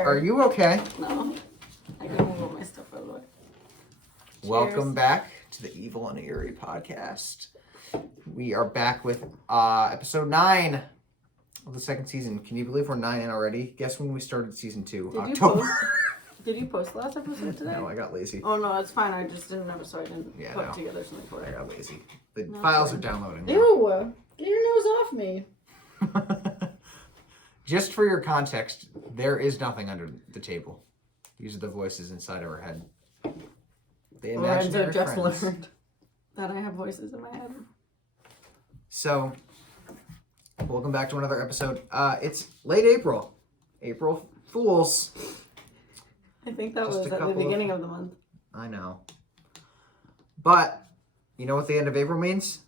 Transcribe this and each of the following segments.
Are you okay? No. I can move all my stuff out of the way. Cheers. Welcome back to the Evil and Eerie podcast. We are back with episode 9 of the second season. Can you believe we're 9 in already? Guess when we started season 2? October. Did you post the last episode today? No, I got lazy. Oh no, it's fine. I just didn't know, so I didn't put no. together something for I it. got lazy. The files are downloading now. Ew! Get your nose off me. Just for your context, there is nothing under the table. These are the voices inside of our head. The Lorenzo just friends. learned that I have voices in my head. So, welcome back to another episode. It's late April. April Fools. I think that Just was a at the couple beginning of the month. I know. But, you know what the end of April means?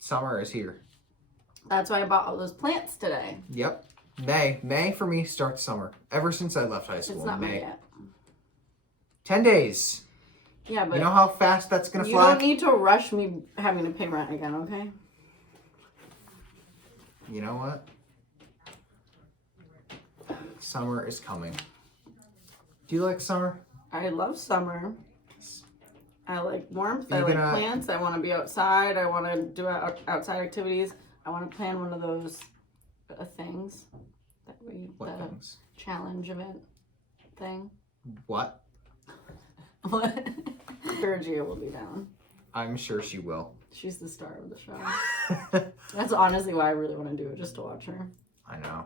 Summer is here. That's why I bought all those plants today. Yep. May for me starts summer. Ever since I left high school. It's not May. May yet. 10 days. Yeah, but you know how fast that's gonna you fly? don't need to rush me having to pay rent again, okay? You know what? Summer is coming. Do you like summer? I love summer. I like warmth. I You're like gonna- plants. I want to be outside. I want to do outside activities. I want to plan one of those things that What the things? challenge event thing. What? What? Georgia will be down. I'm sure she will. She's the star of the show. That's honestly why I really want to do it, just to watch her. I know.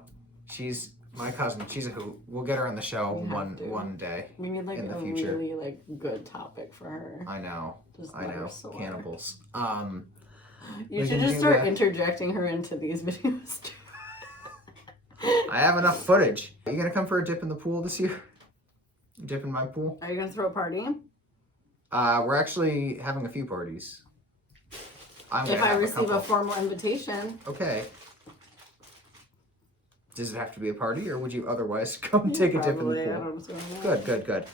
She's my cousin. She's a hoot. We'll get her on the show We have to. one day. We need like in the a future. really good topic for her. I know. Just I let her know. soar. Cannibals. You we should can just do start that. interjecting her into these videos too. I have enough footage. Are you gonna come for a dip in the pool this year? Dip in my pool? Are you gonna throw a party? We're actually having a few parties. If I receive a formal invitation. Okay. Does it have to be a party, or would you otherwise come take a dip in the Probably, I pool? don't know what's going on. Good.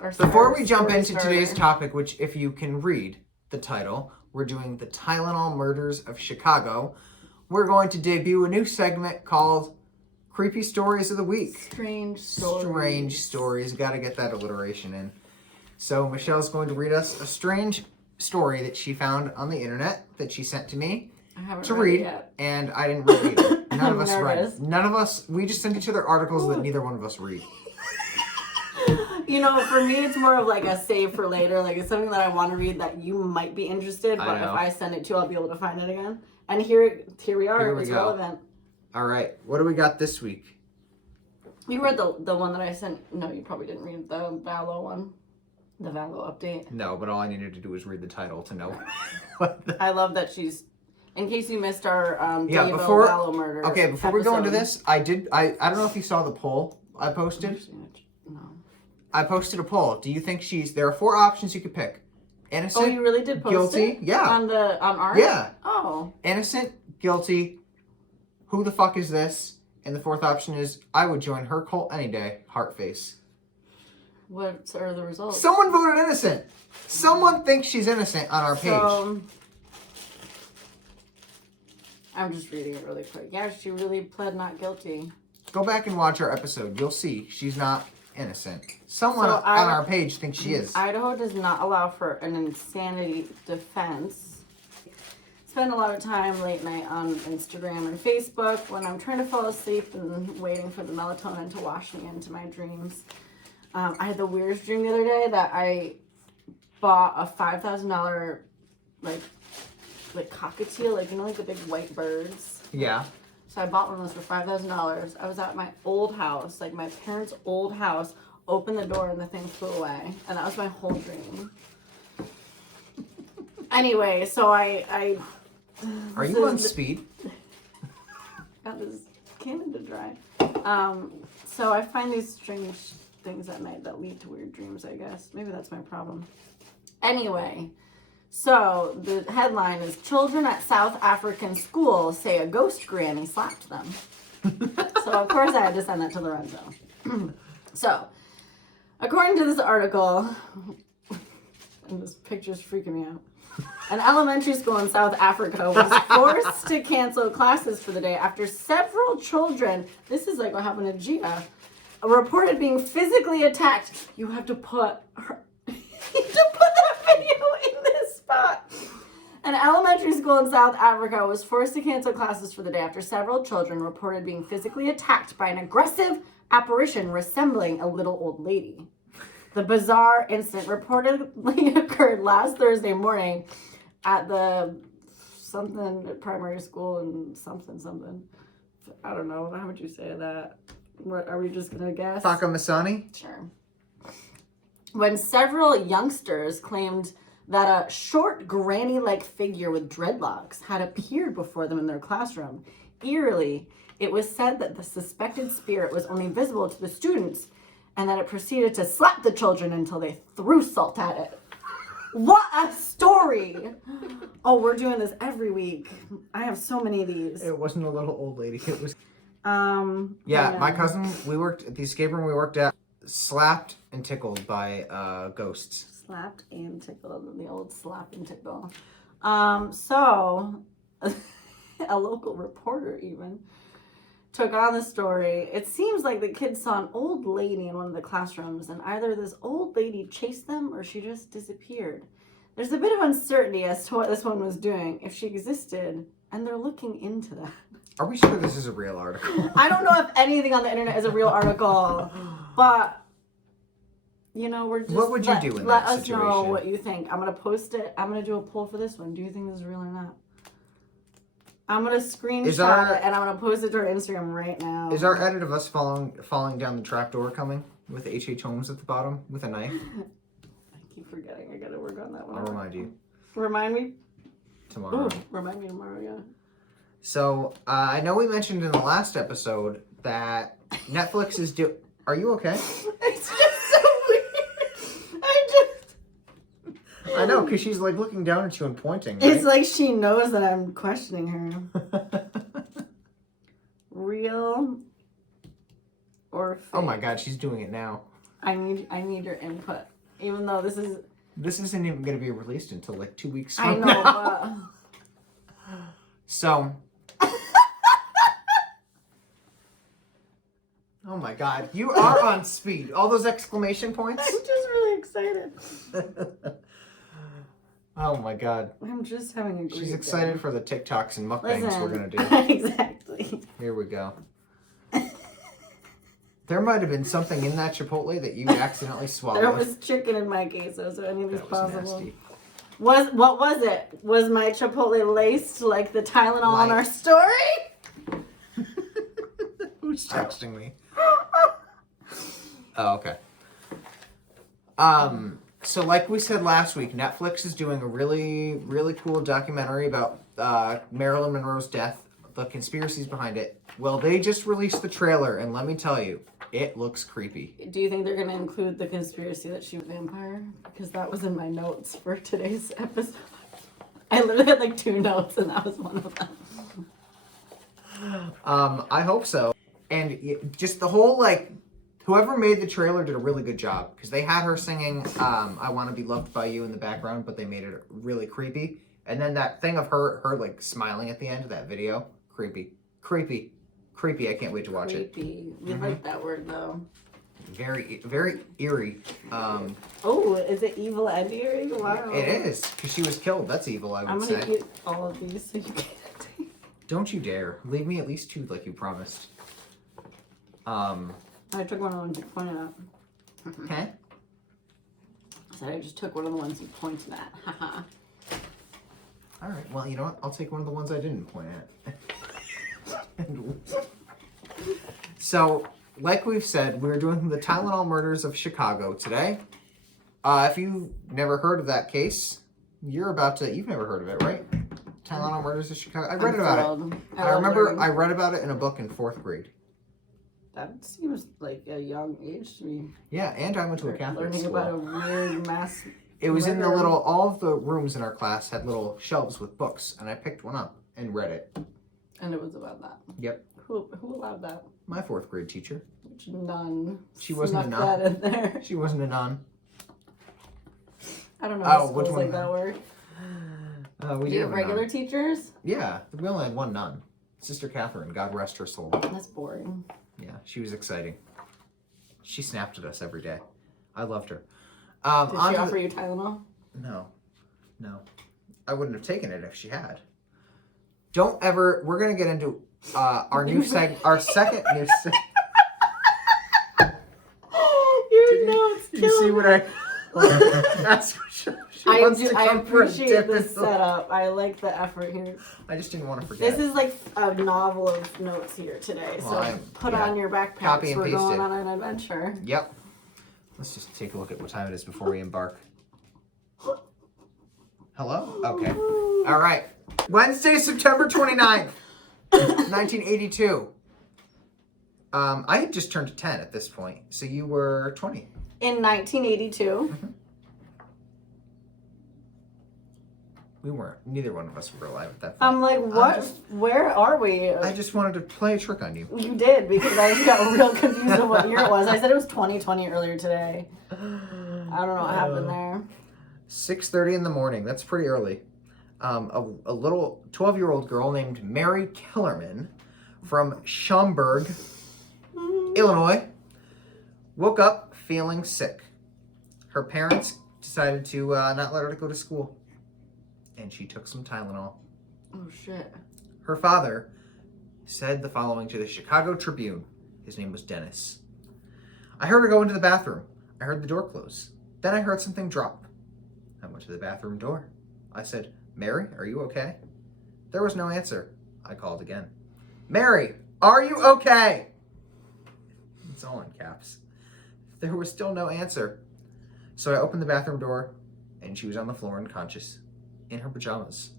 Our Before we story jump into starter. today's topic, which if you can read the title, we're doing the Tylenol Murders of Chicago. We're going to debut a new segment called Creepy Stories of the Week. Strange stories. Strange stories. Got to get that alliteration in. So Michelle's going to read us a strange story that she found on the internet that she sent to me I haven't to read read, it yet. and I didn't read it either. None of us nervous. read. None of us. We just sent each other articles that neither one of us read. You know, for me, it's more of like a save for later. Like, it's something that I want to read that you might be interested, but if I send it to you, I'll be able to find it again. And here we are. Here we it's go. relevant. All right, what do we got this week? You read the one that I sent. No, you probably didn't read the Valo one. The Valo update. No, but all I needed to do was read the title to know what the... I love that she's... In case you missed our Devo before Valo murder Okay, before we go into episode. this, I don't know if you saw the poll I posted. No. I posted a poll. Do you think there are 4 options you could pick. Innocent, Oh, you really did post guilty, it? yeah. On art? Yeah. Oh. Innocent, guilty, who the fuck is this? And the 4th option is, I would join her cult any day, heart face. What are the results? Someone voted innocent. Someone thinks she's innocent on our page. So, I'm just reading it really quick. Yeah, she really pled not guilty. Go back and watch our episode. You'll see she's not innocent. Someone So on our page thinks she is. Idaho does not allow for an insanity defense. Spend a lot of time late night on Instagram and Facebook when I'm trying to fall asleep and waiting for the melatonin to wash me into my dreams. I had the weirdest dream the other day that I bought a $5,000 like cockatiel, like, you know, like the big white birds. Yeah. So I bought one of those for $5,000. I was at my old house, like my parents' old house, opened the door and the thing flew away. And that was my whole dream. Anyway, so I Are you on speed? got this Canada Dry. So I find these strange things at night that lead to weird dreams, I guess. Maybe that's my problem. Anyway, so the headline is, children at South African school say a ghost granny slapped them. So of course I had to send that to Lorenzo. So, according to this article, and this picture's freaking me out. An elementary school in South Africa was forced to cancel classes for the day after several children, this is like what happened to Gia, reported being physically attacked. You have to put that video in this spot. An elementary school in South Africa was forced to cancel classes for the day after several children reported being physically attacked by an aggressive apparition resembling a little old lady. The bizarre incident reportedly occurred last Thursday morning at the something primary school in something. I don't know. How would you say that? What, are we just going to guess? Fakamasani? Sure. When several youngsters claimed that a short granny-like figure with dreadlocks had appeared before them in their classroom. Eerily, it was said that the suspected spirit was only visible to the students and that it proceeded to slap the children until they threw salt at it. What a story! Oh, we're doing this every week. I have so many of these. It wasn't a little old lady. It was... Yeah, my cousin, we worked at the escape room we worked at, slapped and tickled by ghosts. Slapped and tickled, the old slap and tickle. So, a local reporter even took on the story. It seems like the kids saw an old lady in one of the classrooms, and either this old lady chased them or she just disappeared. There's a bit of uncertainty as to what this one was doing, if she existed, and they're looking into that. Are we sure this is a real article? I don't know if anything on the internet is a real article, but... You know, we're just... What would you do in that situation? Let us know what you think. I'm going to post it. I'm going to do a poll for this one. Do you think this is real or not? I'm going to screenshot it and I'm going to post it to our Instagram right now. Is our edit of us falling down the trapdoor coming with H.H. Holmes at the bottom with a knife? I keep forgetting. I got to work on that one. I'll remind you. Remind me? Tomorrow. Ooh, remind me tomorrow, yeah. So, I know we mentioned in the last episode that Netflix is Are you okay? It's just so weird. I know, because she's like looking down at you and pointing. Right? It's like she knows that I'm questioning her. Real or fake? Oh my god, she's doing it now. I need your input. Even though this isn't even going to be released until like 2 weeks from now. But... So. Oh my god, you are on speed. All those exclamation points. I'm just really excited. Oh my god. I'm just having a great She's excited day. for the TikToks and mukbangs we're going to do. Exactly. Here we go. There might have been something in that Chipotle that you accidentally swallowed. There was chicken in my queso, so anything's possible. Nasty. What was it? Was my Chipotle laced like the Tylenol on our story? Who's texting me? Oh, okay. So like we said last week, Netflix is doing a really, really cool documentary about Marilyn Monroe's death, the conspiracies behind it. Well, they just released the trailer, and let me tell you, it looks creepy. Do you think they're going to include the conspiracy that she was a vampire? Because that was in my notes for today's episode. I literally had like 2 notes, and that was one of them. I hope so. And just the whole, like, whoever made the trailer did a really good job. Because they had her singing I Want to Be Loved by You in the background, but they made it really creepy. And then that thing of her like, smiling at the end of that video, creepy. Creepy. Creepy. I can't wait to watch it. Creepy. We like that word, though. Very, very eerie. Oh, is it evil and eerie? Wow. It is. Because she was killed. That's evil, I would say. I'm going to eat all of these so you can taste. Don't you dare. Leave me at least 2 like you promised. I took one of the ones you pointed at. Okay. I said I just took one of the ones you pointed at. Haha. All right. Well, you know what? I'll take one of the ones I didn't point at. So, like we've said, we're doing the Tylenol murders of Chicago today. If you've never heard of that case, you've never heard of it, right? Tylenol murders of Chicago. I read about it. I remember I read about it in a book in 4th grade. That seems like a young age to me. Yeah, and I went to a Catholic learning school. About a weird mass. It was in the all of the rooms in our class had little shelves with books, and I picked one up and read it. And it was about that. Yep. Who allowed that? My 4th grade teacher. Which nun? She wasn't a nun. That in there. She wasn't a nun. I don't know how schools like that work. We Do you have have a regular nun. teachers? Yeah, we only had one nun. Sister Catherine, God rest her soul. That's boring. Yeah, she was exciting. She snapped at us every day. I loved her. Did she offer you Tylenol? No. I wouldn't have taken it if she had. Don't ever. We're gonna get into our new segment. Our second new segment. Your notes. You see what I? That's what she wants to I come for a appreciate dip this in the- setup. I like the effort here. I just didn't want to forget. This is like a novel of notes here today. Well, So put on your backpacks. Copy and We're going pasted. on an adventure. Yep. Let's just take a look at what time it is before we embark. Hello? Okay. All right. Wednesday, September 29th, 1982. I had just turned 10 at this point, so you were 20. In 1982. We weren't. Neither one of us were alive at that point. I'm like, what? Where are we? I just wanted to play a trick on you. You did, because I got real confused of what year it was. I said it was 2020 earlier today. I don't know what happened there. 6:30 in the morning. That's pretty early. A little 12-year-old girl named Mary Kellerman from Schaumburg, Illinois, woke up feeling sick. Her parents decided to not let her go to school, and she took some Tylenol. Oh, shit. Her father said the following to the Chicago Tribune. His name was Dennis. I heard her go into the bathroom. I heard the door close. Then I heard something drop. I went to the bathroom door. I said, Mary, are you okay? There was no answer. I called again. Mary, are you okay? It's all in caps. There was still no answer. So I opened the bathroom door, and she was on the floor unconscious, in her pajamas.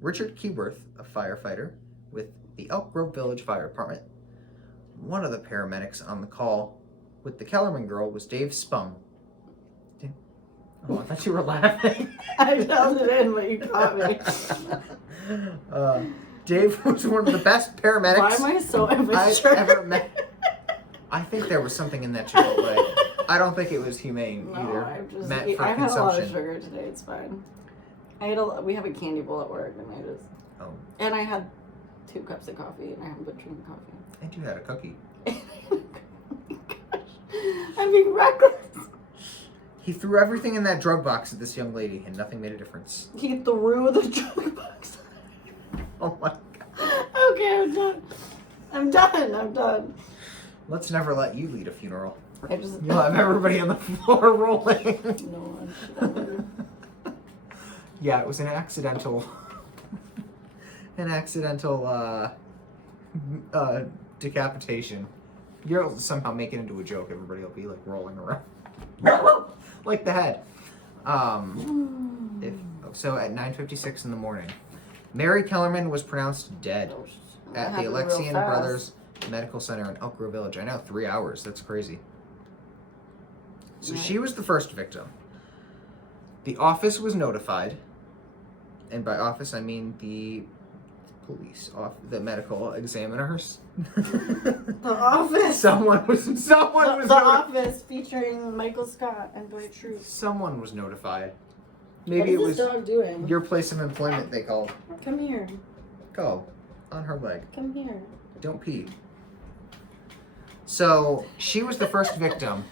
Richard Keyworth, a firefighter with the Elk Grove Village Fire Department, one of the paramedics on the call with the Kellerman girl was Dave Spum. Oh, I thought you were laughing. I held it in, but you caught me. Dave was one of the best paramedics Why am I so I've immature? ever met. I think there was something in that Chipotle. I don't think it was humane either. Meant for I've had a lot of consumption. sugar today. It's fine. We have a candy bowl at work, and Oh, and I had 2 cups of coffee, and I haven't been drinking coffee. and you had a cookie. Oh my gosh. I'm being reckless. He threw everything in that drug box at this young lady, and nothing made a difference. He threw the drug box. Oh my God. Okay, I'm done. Let's never let you lead a funeral. I just You'll have everybody on the floor rolling. no one. Yeah, it was an accidental decapitation. You'll somehow make it into a joke. Everybody will be like rolling around. Like the head. So at 9:56 in the morning, Mary Kellerman was pronounced dead at the Alexian Brothers Medical Center in Elk Grove Village. I know, 3 hours. That's crazy. So she was the first victim. The office was notified, and by office I mean the police, the medical examiners. The Office. Someone was The Office featuring Michael Scott and Dwight Schrute. Someone was notified. What Maybe is it was this dog doing? your place of employment. They called. Come here. Go on her leg. Come here. Don't pee. So she was the first victim.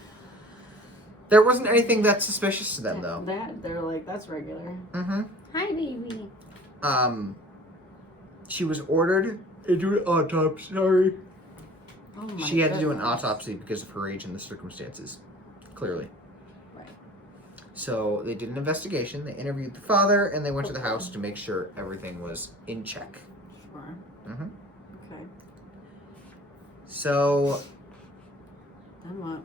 There wasn't anything that suspicious to them, though. They're like, that's regular. Mm-hmm. Hi, baby. She was ordered to do an autopsy. Sorry. Oh my She had to do an goodness. autopsy because of her age and the circumstances. Clearly. Right. So they did an investigation. They interviewed the father, and they went to the house to make sure everything was in check. Sure. Mm-hmm. Okay. So Then what?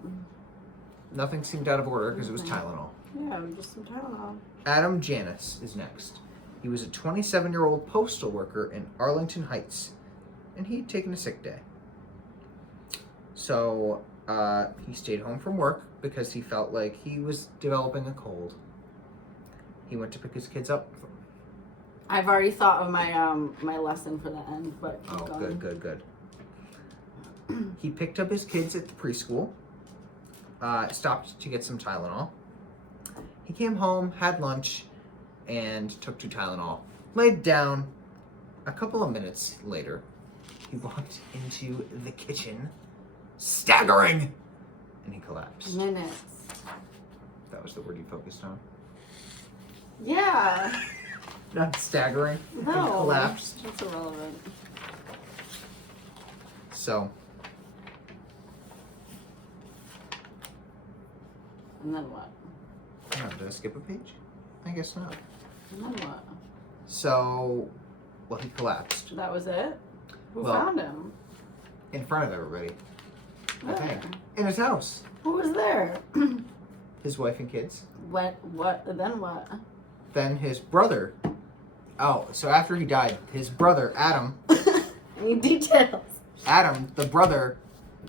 nothing seemed out of order because it was Tylenol. Yeah, just some Tylenol. Adam Janus is next. He was a 27-year-old postal worker in Arlington Heights, and he'd taken a sick day. So he stayed home from work because he felt like he was developing a cold. He went to pick his kids up. I've already thought of my my lesson for the end, but keep Oh, going. good. He picked up his kids at the preschool, stopped to get some Tylenol. He came home, had lunch, and took 2 Tylenol. Laid down. A couple of minutes later, he walked into the kitchen, staggering, and he collapsed. Minutes. That was the word you focused on. Yeah. Not staggering. No. He collapsed. That's irrelevant. So. And then what? Oh, did I skip a page? I guess not. And then what? So, well, he collapsed. That was it? Who Well, found him? In front of everybody. I Where? think. In his house. Who was there? His wife and kids. What? Then what? Then his brother. Oh, so after he died, his brother, Adam, Any details? Adam, the brother,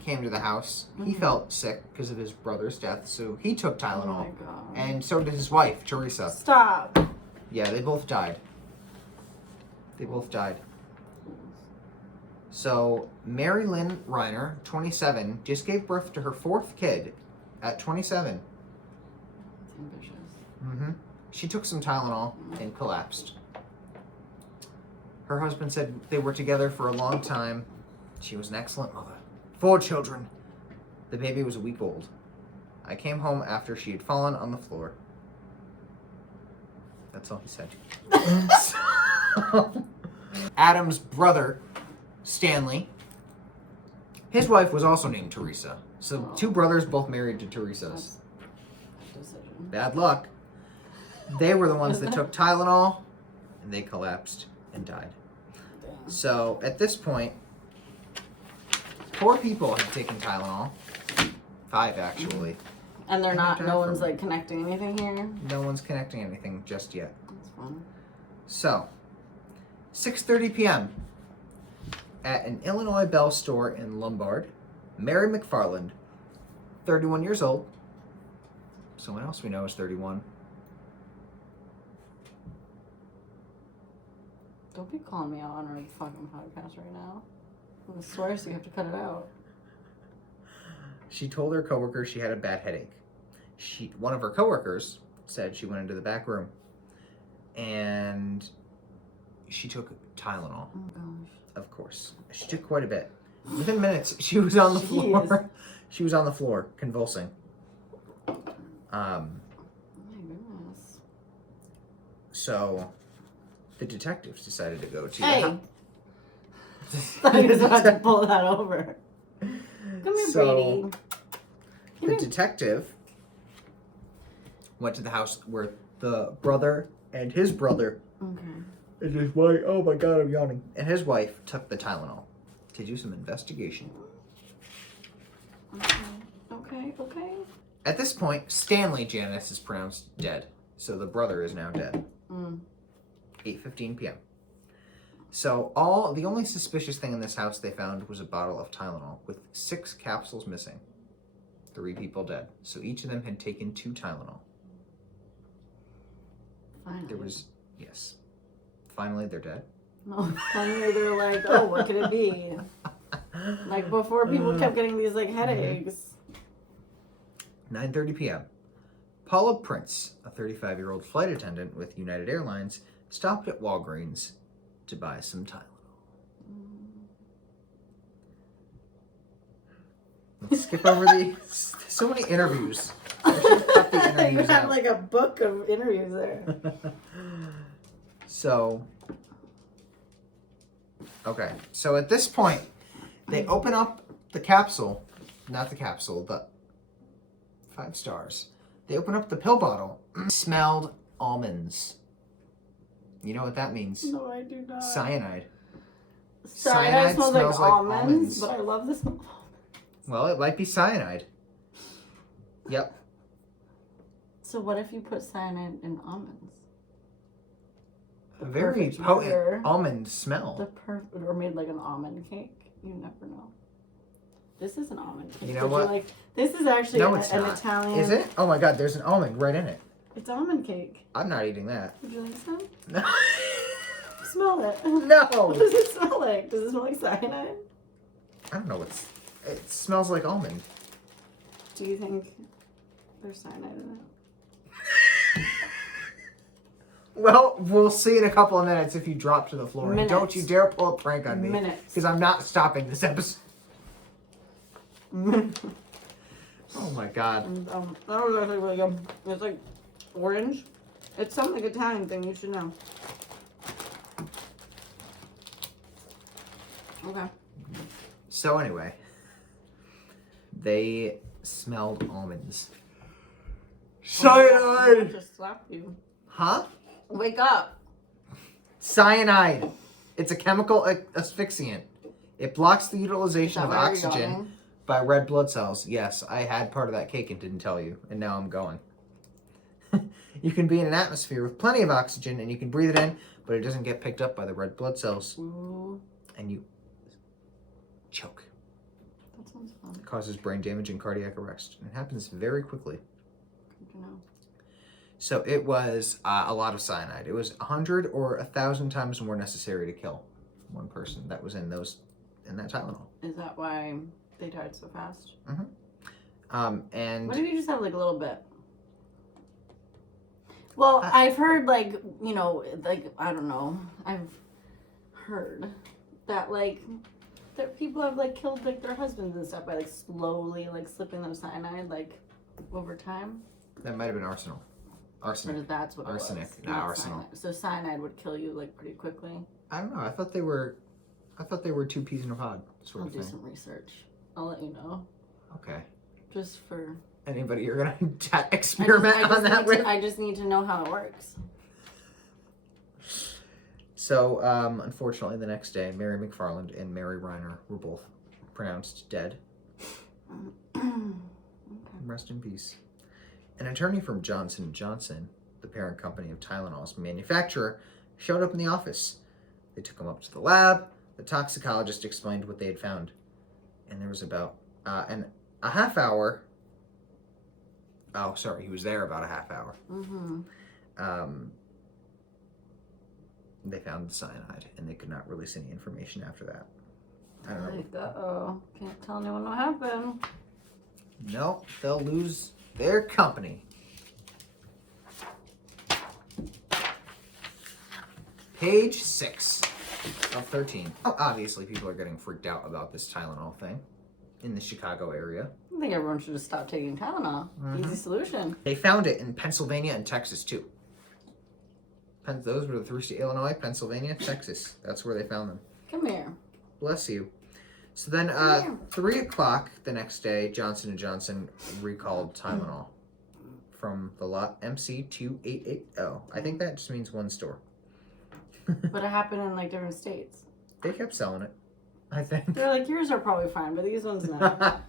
came to the house. He Mhm. felt sick because of his brother's death, so he took Oh Tylenol. my god. And so did his wife, Teresa. Stop. Yeah, they both died. They both died. So, Marilyn Reiner, 27, just gave birth to her 4th kid at 27. It's ambitious. Mm-hmm. She took some Tylenol and collapsed. Her husband said they were together for a long time. She was an excellent mother. 4 children. The baby was a week old. I came home after she had fallen on the floor. That's all he said. So, Adam's brother, Stanley, his wife was also named Teresa. So 2 brothers, both married to Teresa's. That's a decision. Bad luck. They were the ones that took Tylenol, and they collapsed and died. Damn. So at this point, 4 people had taken Tylenol. 5 actually. And they're And not. they No died one's from it. like connecting anything here. No one's connecting anything just yet. That's fun. So, 6:30 p.m. at an Illinois Bell store in Lombard, Mary McFarland, 31 years old. Someone else we know is 31. Don't be calling me out on our fucking podcast right now. I swear, so you have to cut it out. She told her coworker she had a bad headache. One of her coworkers said she went into the back room and she took Tylenol. Oh gosh. Of course. She took quite a bit. Within minutes, she was on the floor. Jeez. She was on the floor, convulsing. Oh my goodness. So, the detectives decided to go to Hey! the I thought he was about to pull that over. Come here, So, Brady. Come the here. detective went to the house where the brother and his brother Okay. and his wife, oh my god, I'm yawning, and his wife took the Tylenol to do some investigation. Okay. At this point, Stanley Janus is pronounced dead, so the brother is now dead. 8:15 p.m. So the only suspicious thing in this house they found was a bottle of Tylenol with 6 capsules missing. 3 people dead. So each of them had taken 2 Tylenol. Finally. There was, yes. Finally, they're dead. No, finally they're like, oh, what could it be? Like before, people kept getting these like headaches. 9:30 p.m. Paula Prince, a 35-year-old flight attendant with United Airlines, stopped at Walgreens to buy some Tylenol. Let's skip over so many interviews. I should cut the You interviews have out. like a book of interviews there. So, okay. So at this point, they open up the capsule, not the capsule, the 5 stars. They open up the pill bottle. Smelled almonds. You know what that means? No, I do not. Cyanide. Cyanide smells like smells like almonds, almonds. but I love the smell of almonds. Well, it might be cyanide. Yep. So what if you put cyanide in almonds? A very perfect potent murder. almond smell. Or made like an almond cake. You never know. This is an almond cake. You know Would what? like, this is actually No, an, it's an not. Italian. Is it? Oh my god, there's an almond right in it. It's almond cake. I'm not eating that. Would you like some? No. Smell it. No. What does it smell like? Does it smell like cyanide? I don't know. It smells like almond. Do you think there's cyanide in it? Well, we'll see in a couple of minutes if you drop to the floor. And Minutes. don't you dare pull a prank on me. Minutes. Because I'm not stopping this episode. Oh my god. And, that was actually really good. It's like orange. It's some like Italian thing, you should know. Okay. So anyway, they smelled almonds. I Cyanide! just slapped you. Huh? Wake up. Cyanide. It's a chemical asphyxiant. It blocks the Is utilization that of why you're oxygen yawning? by red blood cells. Yes, I had part of that cake and didn't tell you, and now I'm going. You can be in an atmosphere with plenty of oxygen and you can breathe it in, but it doesn't get picked up by the red blood cells. Ooh, And you choke. that sounds fun. It causes brain damage and cardiac arrest. And it happens very quickly. Good to know. So it was a lot of cyanide. It was 100 or 1,000 times more necessary to kill one person that was in that Tylenol. Is that why they died so fast? And What if you just have like a little bit? Well, I've heard like, you know, like, I don't know. I've heard that like, that people have like killed like their husbands and stuff by like slowly like slipping them cyanide like over time. that might have been arsenic. Or Arsenic. that's what Arsenic, it was. not arsenal. Cyanide. So cyanide would kill you like pretty quickly. I don't know. I thought they were two peas in a pod sort I'll of do thing. some research. I'll let you know. Okay. Just for Anybody you're gonna experiment on that with? I just need to know how it works. So, unfortunately, the next day, Mary McFarland and Mary Reiner were both pronounced dead. Okay. Rest in peace. An attorney from Johnson & Johnson, the parent company of Tylenol's manufacturer, showed up in the office. They took him up to the lab. The toxicologist explained what they had found. And there was about a half hour. Oh, sorry, he was there about a half hour. They found the cyanide, and they could not release any information after that. I don't know. Like, uh-oh. Can't tell anyone what happened. No, they'll lose their company. Page 6 of 13. Oh, obviously, people are getting freaked out about this Tylenol thing in the Chicago area. I think everyone should just stop taking Tylenol. Easy solution. They found it in Pennsylvania and Texas, too. Those were the three states: Illinois, Pennsylvania, Texas. That's where they found them. Come here. Bless you. So then, 3 o'clock the next day, Johnson & Johnson recalled Tylenol from the lot MC2880. I think that just means one store. But it happened in like different states. They kept selling it, I think. They're like, yours are probably fine, but these ones no.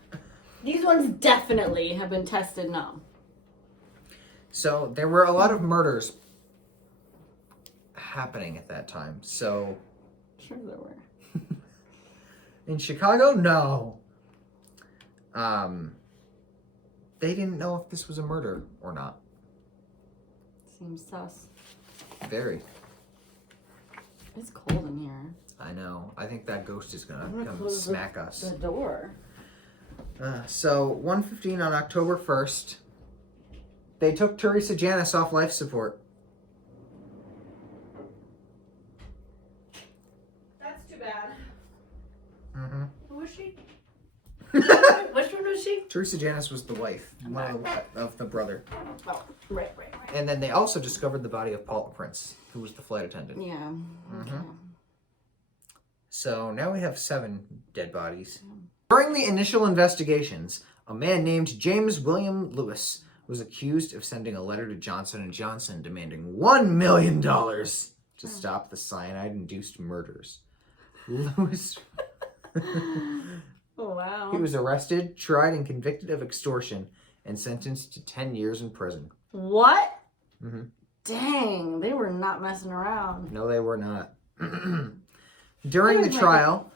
These ones definitely have been tested no. So there were a lot of murders happening at that time. So Sure there were. in Chicago, no. They didn't know if this was a murder or not. Seems sus. Very. It's cold in here. I know. I think that ghost is I'm gonna gonna come close smack us. The door. So 1:15 on October 1st, they took Teresa Janus off life support. That's too bad. Mm-hmm. Who was she? Which one was she? Teresa Janus was the wife, one of the brother. Oh, right. And then they also discovered the body of Paula Prince, who was the flight attendant. Yeah. Okay. So now we have 7 dead bodies. During the initial investigations, a man named James William Lewis was accused of sending a letter to Johnson & Johnson demanding $1 million to stop the cyanide-induced murders. Lewis... Oh, wow. He was arrested, tried, and convicted of extortion and sentenced to 10 years in prison. What? Mm-hmm. Dang, they were not messing around. No, they were not. During the trial,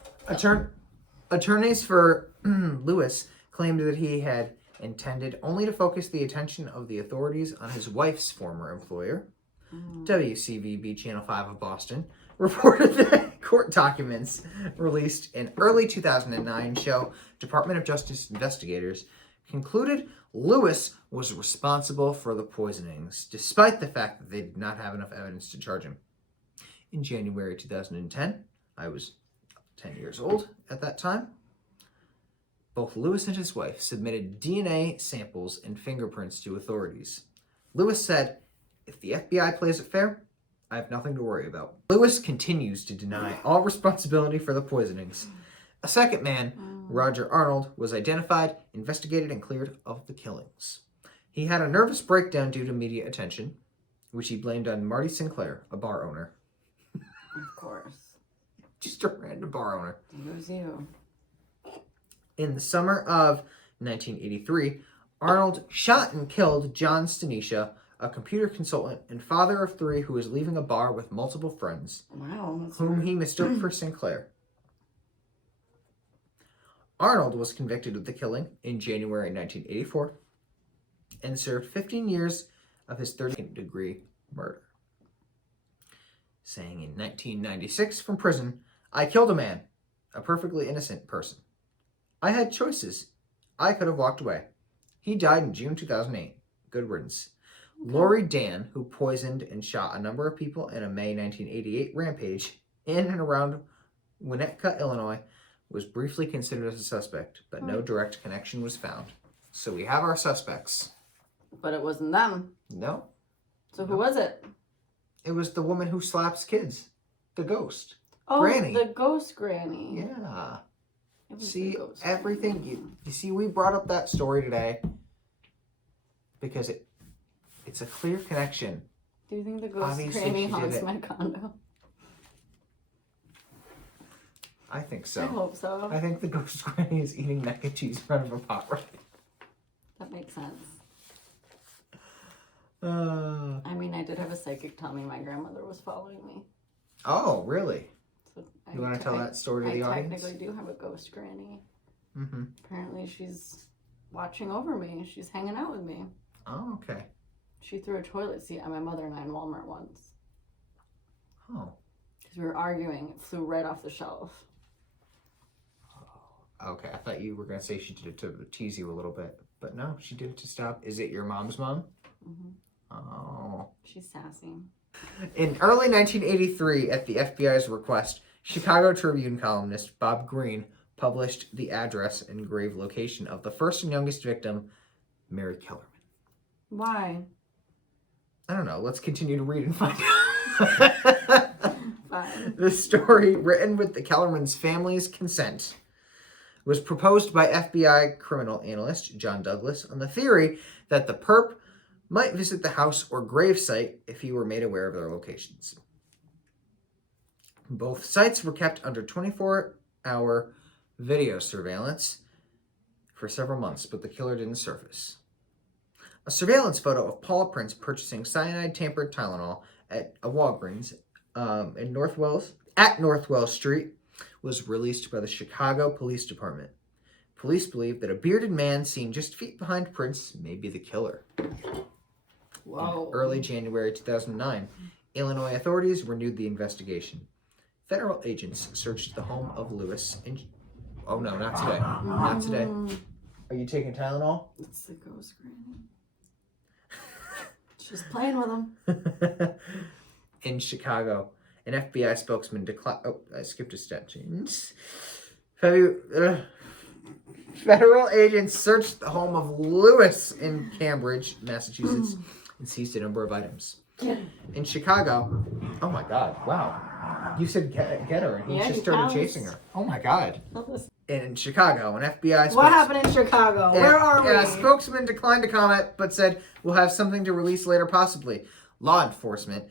attorneys for Lewis claimed that he had intended only to focus the attention of the authorities on his wife's former employer. WCVB Channel 5 of Boston reported that court documents released in early 2009 show Department of Justice investigators concluded Lewis was responsible for the poisonings, despite the fact that they did not have enough evidence to charge him. In January 2010, I was 10 years old at that time, both Lewis and his wife submitted DNA samples and fingerprints to authorities. Lewis said, "If the FBI plays it fair, I have nothing to worry about." Lewis continues to deny all responsibility for the poisonings. A second man, Roger Arnold, was identified, investigated, and cleared of the killings. He had a nervous breakdown due to media attention, which he blamed on Marty Sinclair, a bar owner. Of course. Just a random bar owner. It was you. In the summer of 1983, Arnold shot and killed John Stanisha, a computer consultant and father of 3 who was leaving a bar with multiple friends, Wow. whom he mistook for Sinclair. Arnold was convicted of the killing in January 1984 and served 15 years of his 32nd-degree murder, saying in 1996 from prison, "I killed a man, a perfectly innocent person. I had choices. I could have walked away. He died in June 2008. Good riddance." Okay. Lori Dan, who poisoned and shot a number of people in a May 1988 rampage in and around Winnetka, Illinois, was briefly considered as a suspect, but no direct connection was found. So we have our suspects. But it wasn't them. No. So who was it? It was the woman who slaps kids. The ghost. Oh, Granny. the ghost granny. Yeah. It was See, the ghost everything, granny. you see, we brought up that story today because it's a clear connection. Do you think the ghost Obviously, granny she did haunts it. my condo? I think so. I hope so. I think the ghost granny is eating mac and cheese in front of a pot right That makes sense. now. I mean, I did have a psychic tell me my grandmother was following me. Oh, really? So You want to tell that story to the audience? I technically do have a ghost granny. Mm-hmm. Apparently she's watching over me. She's hanging out with me. Oh, okay. She threw a toilet seat at my mother and I in Walmart once. Oh. Because we were arguing. It flew right off the shelf. Okay, I thought you were going to say she did it to tease you a little bit. But no, she did it to stop. Is it your mom's mom? Mm-hmm. Oh. She's sassy. In early 1983, at the FBI's request, Chicago Tribune columnist Bob Greene published the address and grave location of the first and youngest victim, Mary Kellerman. Why? I don't know. Let's continue to read and find out. Fine. The story, written with the Kellerman's family's consent, was proposed by FBI criminal analyst John Douglas on the theory that the perp might visit the house or grave site if he were made aware of their locations. Both sites were kept under 24-hour video surveillance for several months, but the killer didn't surface. A surveillance photo of Paula Prince purchasing cyanide-tampered Tylenol at a Walgreens in North Wells Street was released by the Chicago Police Department. Police believe that a bearded man seen just feet behind Prince may be the killer. Whoa. In early January 2009, Illinois authorities renewed the investigation. Federal agents searched the home of Lewis and... Oh no, not today. Not today. Are you taking Tylenol? It's the ghost granny. She's playing with him. In Chicago, an FBI spokesman declared... Oh, I skipped a step. Federal agents searched the home of Lewis in Cambridge, Massachusetts, and seized a number of items. In Chicago... Oh my God, wow. You said get her, and he just started chasing her. Oh my God. In Chicago, an FBI... What happened in Chicago? Where are we? A spokesman declined to comment, but said, "We'll have something to release later, possibly." Law enforcement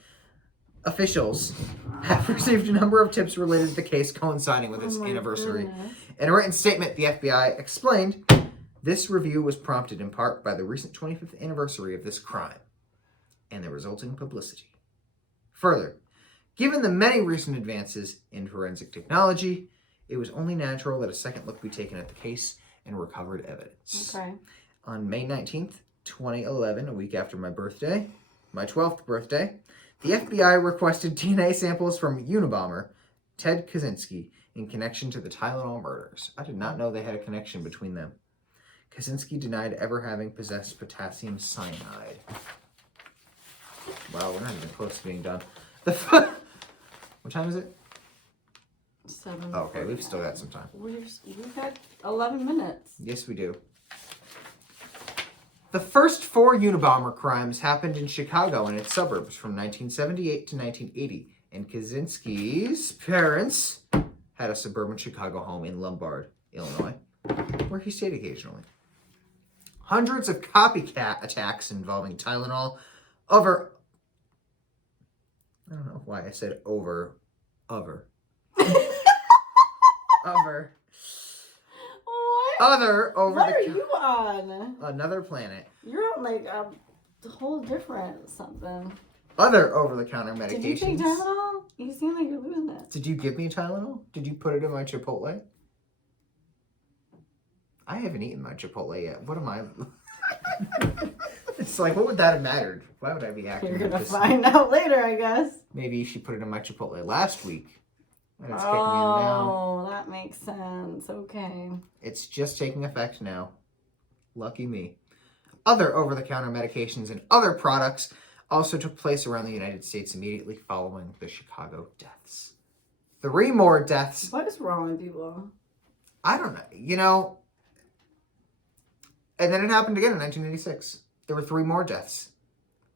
officials have received a number of tips related to the case coinciding with its anniversary. Goodness. In a written statement, the FBI explained, "This review was prompted in part by the recent 25th anniversary of this crime and the resulting publicity. Further, given the many recent advances in forensic technology, it was only natural that a second look be taken at the case and recovered evidence." Okay. On May 19th, 2011, a week after my birthday, my 12th birthday, the FBI requested DNA samples from Unabomber Ted Kaczynski in connection to the Tylenol murders. I did not know they had a connection between them. Kaczynski denied ever having possessed potassium cyanide. Wow, we're not even close to being done. What time is it? 7. Oh, okay, we've still got some time. We've got 11 minutes. Yes, we do. The first 4 Unabomber crimes happened in Chicago and its suburbs from 1978 to 1980, and Kaczynski's parents had a suburban Chicago home in Lombard, Illinois, where he stayed occasionally. Hundreds of copycat attacks involving Tylenol over... I don't know why I said over. Over. Over. What? Other over what the... are you on? Another planet. You're on like a whole different something. Other over-the-counter medications. Did you take Tylenol? You seem like you're losing it. Did you give me Tylenol? Did you put it in my Chipotle? I haven't eaten my Chipotle yet. What am I... It's like, what would that have mattered? Why would I be acting You're like gonna this? find out later, I guess. Maybe she put it in my Chipotle last week. And it's kicking in now. Oh, that makes sense. Okay. It's just taking effect now. Lucky me. Other over-the-counter medications and other products also took place around the United States immediately following the Chicago deaths. 3 more deaths. What is wrong with people? I don't know. You know, and then it happened again in 1986. There were 3 more deaths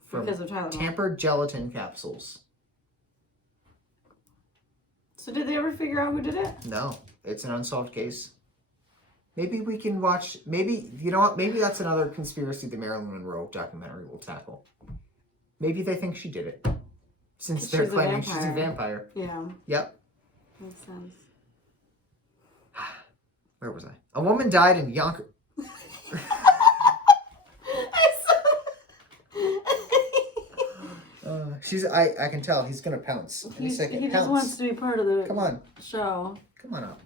from Because of Tylenol. tampered gelatin capsules. So did they ever figure out who did it? No, it's an unsolved case. Maybe we can watch, maybe, you know what, maybe that's another conspiracy the Marilyn Monroe documentary will tackle. Maybe they think she did it. Since they're claiming she's a vampire. Yeah. Yep. Makes sense. Where was I? A woman died in Yonkers. I can tell he's gonna pounce any second. He just wants to be part of the Come on. show. Come on up.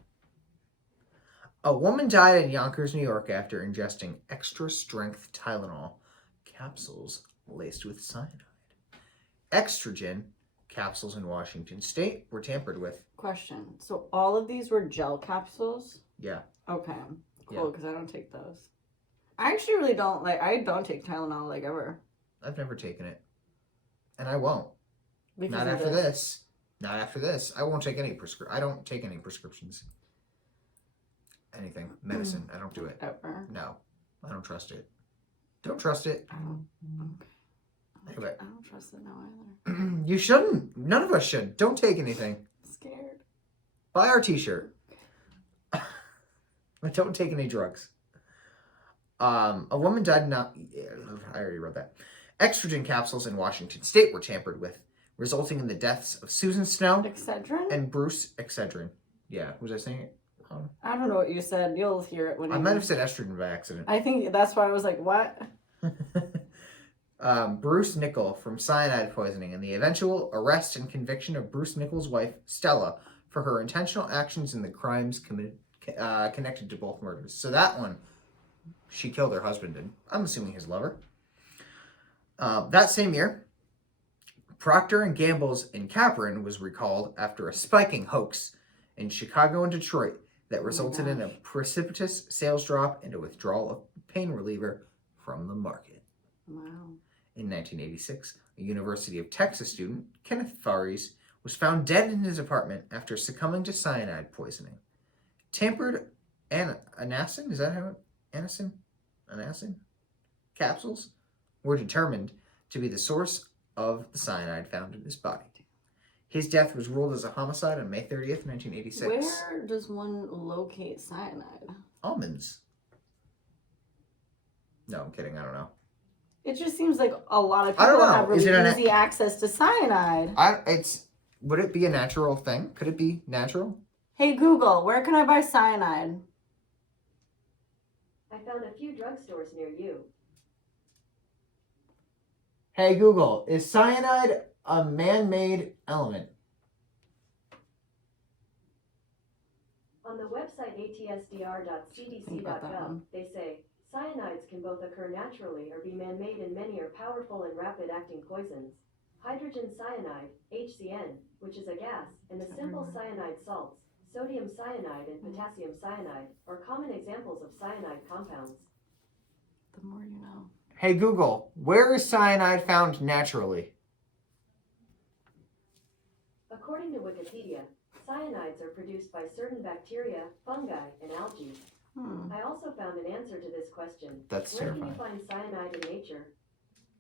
A woman died in Yonkers, New York after ingesting extra strength Tylenol capsules laced with cyanide. Estrogen capsules in Washington State were tampered with. Question. So all of these were gel capsules? Yeah. Okay. Yeah. Cool, because I don't take those. I actually really don't I don't take Tylenol like ever. I've never taken it. And I won't. Because Not after this. Not after this. I won't take any I don't take any prescriptions. Anything. Medicine. I don't do it. Ever. No. I don't trust it. Don't trust it. I don't. Okay. I don't trust it now either. You shouldn't. None of us should. Don't take anything. I'm scared. Buy our t-shirt. But don't take any drugs. A woman died I already wrote that. Estrogen capsules in Washington State were tampered with, resulting in the deaths of Susan Snow Excedrin? and Bruce Excedrin. Yeah, was I saying it? I don't know what you said. You'll hear it when I might have said estrogen by accident. I think that's why I was like, what? Bruce Nickel from cyanide poisoning and the eventual arrest and conviction of Bruce Nickel's wife, Stella, for her intentional actions in the crimes connected to both murders. So that one, she killed her husband and I'm assuming his lover. That same year, Procter & Gamble's Encaprin was recalled after a spiking hoax in Chicago and Detroit that resulted in a precipitous sales drop and a withdrawal of pain reliever from the market. Wow. In 1986, a University of Texas student, Kenneth Fares, was found dead in his apartment after succumbing to cyanide poisoning. Tampered anacin, is that how it? Anacin? Capsules were determined to be the source of the cyanide found in his body. His death was ruled as a homicide on May 30th, 1986. Where does one locate cyanide? Almonds. No, I'm kidding. I don't know. It just seems like a lot of people have really easy access to cyanide. Would it be a natural thing? Could it be natural? Hey Google, where can I buy cyanide? I found a few drugstores near you. Hey Google, is cyanide a man-made element? On the website atsdr.cdc.gov, they say, cyanides can both occur naturally or be man-made, and many are powerful and rapid-acting poisons. Hydrogen cyanide, HCN, which is a gas, and the simple cyanide salts, sodium cyanide and potassium cyanide, are common examples of cyanide compounds. The more you know. Hey Google, where is cyanide found naturally? According to Wikipedia, cyanides are produced by certain bacteria, fungi, and algae. I also found an answer to this question. That's Where terrifying. can you find cyanide in nature?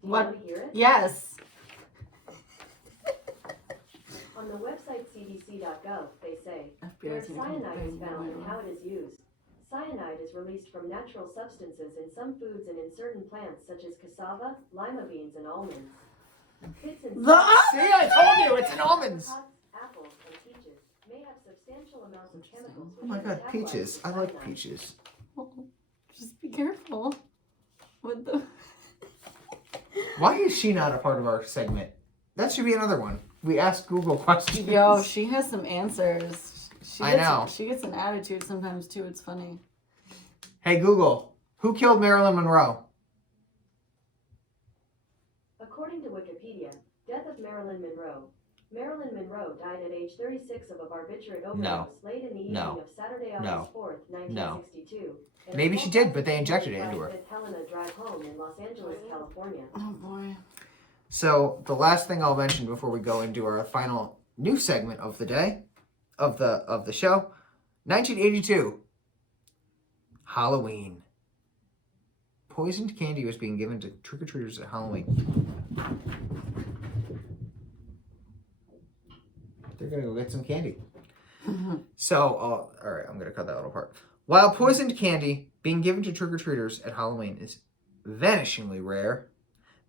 Do you What? want to hear it? Yes. On the website cdc.gov, they say, FBI where is gonna come cyanide is bang found my and door. how it is used. Cyanide is released from natural substances in some foods and in certain plants such as cassava, lima beans, and almonds. Fits in The See, I told you, it's in almonds. apricots, apples, and peaches may have substantial amounts of chemicals Oh my which god, metabolize peaches. I like cyanide. peaches. Just be careful with the. Why is she not a part of our segment? That should be another one. We ask Google questions. Yo, she has some answers. I know. She gets an attitude sometimes too. It's funny. Hey Google, who killed Marilyn Monroe? According to Wikipedia, death of Marilyn Monroe. Marilyn Monroe died at age 36 of a barbiturate overdose late in the evening No. of Saturday, No. August 4th, No. 1962. at a Maybe she did, but they 12,000 injected it into her. Fifth Helena Drive home in Los Angeles, California. Oh boy. So the last thing I'll mention before we go into our final new segment of the day, of the show, 1982, Halloween. Poisoned candy was being given to trick-or-treaters at Halloween. They're gonna go get some candy. So, all right, I'm gonna cut that little part. While poisoned candy being given to trick-or-treaters at Halloween is vanishingly rare,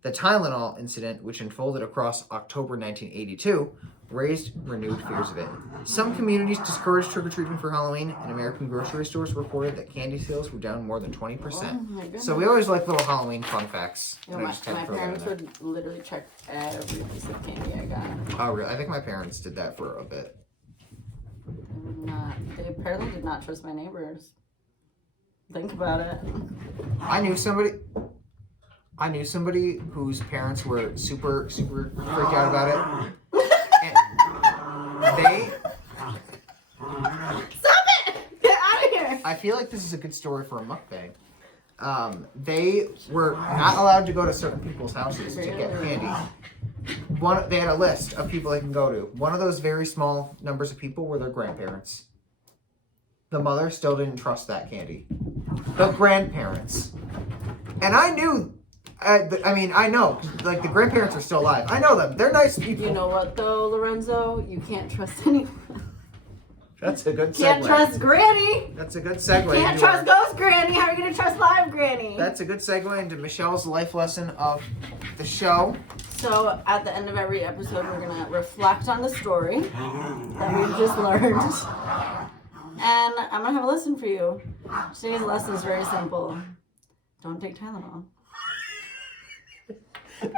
the Tylenol incident, which unfolded across October 1982, raised renewed fears of it. Some communities discouraged trick-or-treating for Halloween, and American grocery stores reported that candy sales were down more than 20%. Oh my goodness. So we always like little Halloween fun facts. You know, and I my just had to my throw that in parents there. would literally check every piece of candy I got. Oh, really? I think my parents did that for a bit. They apparently did not trust my neighbors. Think about it. I knew somebody whose parents were super freaked out about it. And they Stop it! Get out of here! I feel like this is a good story for a mukbang. They were not allowed to go to certain people's houses to get candy. They had a list of people they can go to. One of those very small numbers of people were their grandparents. The mother still didn't trust that candy. The grandparents. And I knew, I know, like the grandparents are still alive. I know them. They're nice people. You know what though, Lorenzo? You can't trust anyone. That's a good segue. Can't trust Granny. That's a good segue. Can't into trust Ghost Granny. How are you gonna trust Live Granny? That's a good segue into Michelle's life lesson of the show. So at the end of every episode, we're gonna reflect on the story that we've just learned, and I'm gonna have a lesson for you. Today's lesson is very simple. Don't take Tylenol.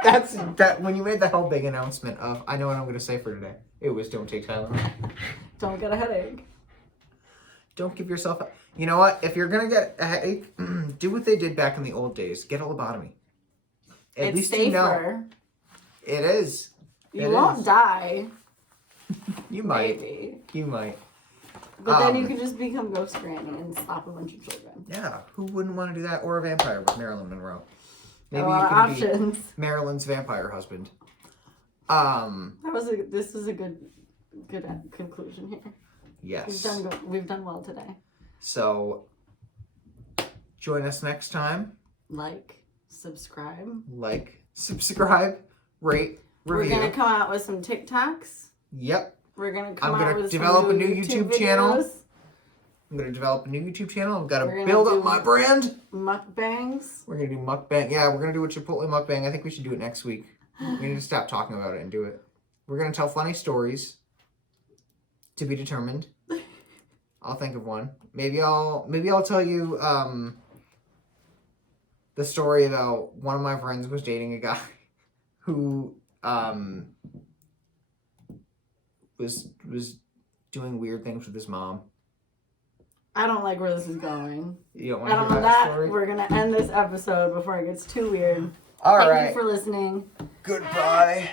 That's that when you made the whole big announcement of I know what I'm going to say for today. It was don't take Tylenol. Don't get a headache. Don't give yourself a... You know what? If you're going to get a headache, do what they did back in the old days. Get a lobotomy. At It's least safer. you know. It is. You It won't is. die. You might. Maybe. You might. But then you can just become Ghost Granny and stop a bunch of children. Yeah. Who wouldn't want to do that? Or a vampire with Marilyn Monroe. Maybe There you are can options. be Marilyn's vampire husband. This is a good conclusion here. Yes. We've done well today. So, join us next time. Like, subscribe. Rate, review. We're gonna come out with some TikToks. Yep. We're gonna I'm come gonna out with develop some a new YouTube channel. videos, I'm going to develop a new YouTube channel. I've got We're to gonna build do- up my brand. mukbangs. We're going to do mukbang. Yeah, we're going to do a Chipotle mukbang. I think we should do it next week. We need to stop talking about it and do it. We're going to tell funny stories. To be determined. I'll think of one. Maybe I'll tell you the story about one of my friends was dating a guy who was doing weird things with his mom. I don't like where this is going. You don't want I to don't hear know that that. story? We're gonna end this episode before it gets too weird. All Thank right. you for listening. Goodbye.